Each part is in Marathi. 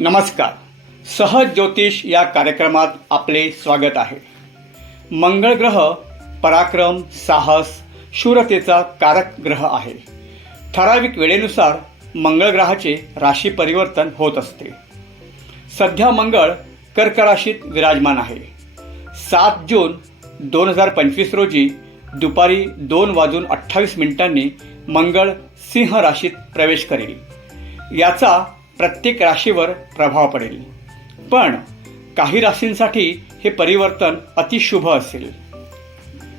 नमस्कार. सहज ज्योतिष या कार्यक्रमात आपले स्वागत आहे. मंगळ ग्रह पराक्रम साहस शूरतेचा कारक ग्रह आहे. ठराविक वेळेनुसार मंगळ ग्रहाचे राशी परिवर्तन होत असते. सध्या मंगळ कर्कराशीत विराजमान आहे. सात जून दोन हजार पंचवीस रोजी दुपारी दोन वाजून अठ्ठावीस मिनिटांनी मंगळ सिंह राशीत प्रवेश करेल. याचा प्रत्येक राशीवर प्रभाव पडेल. पण काही राशींसाठी हे परिवर्तन अतिशुभ असेल.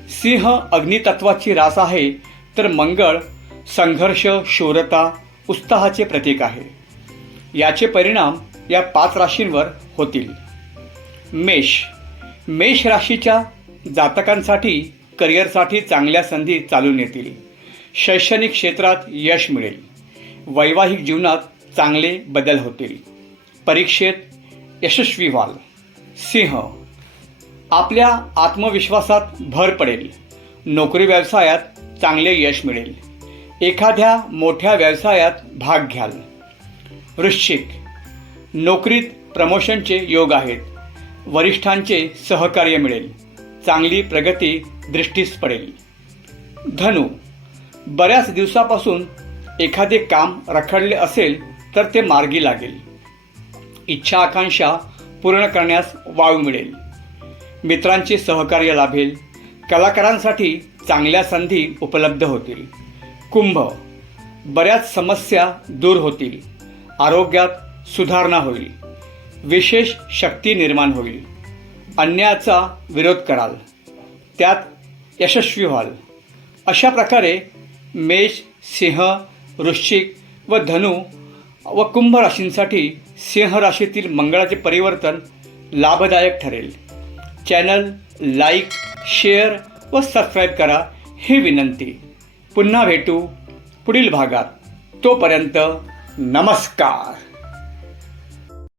सिंह अग्नितत्वाची रास आहे तर मंगळ संघर्ष शूरता उत्साहाचे प्रतीक आहे. याचे परिणाम या पाच राशींवर होतील. मेष. मेष राशीच्या जातकांसाठी करिअरसाठी चांगल्या संधी चालून येतील. शैक्षणिक क्षेत्रात यश मिळेल. वैवाहिक जीवनात चांगले बदल होतील. परीक्षेत यशस्वी व्हाल. सिंह आपल्या आत्मविश्वासात भर पडेल. नोकरी व्यवसायात चांगले यश मिळेल. एखाद्या मोठ्या व्यवसायात भाग घ्याल. वृश्चिक नोकरीत प्रमोशनचे योग आहेत. वरिष्ठांचे सहकार्य मिळेल. चांगली प्रगती दृष्टीस पडेल. धनु बऱ्याच दिवसापासून एखादे काम रखडले असेल तर ते मार्गी लागेल. इच्छा आकांक्षा पूर्ण करण्यास वाव मिळेल. मित्रांचे सहकार्य लाभेल. कलाकारांसाठी चांगल्या संधी उपलब्ध होतील. कुंभ बऱ्याच समस्या दूर होतील. आरोग्यात सुधारणा होईल. विशेष शक्ती निर्माण होईल. अन्यायाचा विरोध कराल. त्यात यशस्वी व्हाल. अशा प्रकारे मेष सिंह वृश्चिक व धनु व कुंभ राशींसाठी सिंह राशीतील मंगळाचे परिवर्तन लाभदायक ठरेल. चॅनल लाईक शेअर व सबस्क्राईब करा ही विनंती. पुन्हा भेटू पुढील भागात. तोपर्यंत नमस्कार.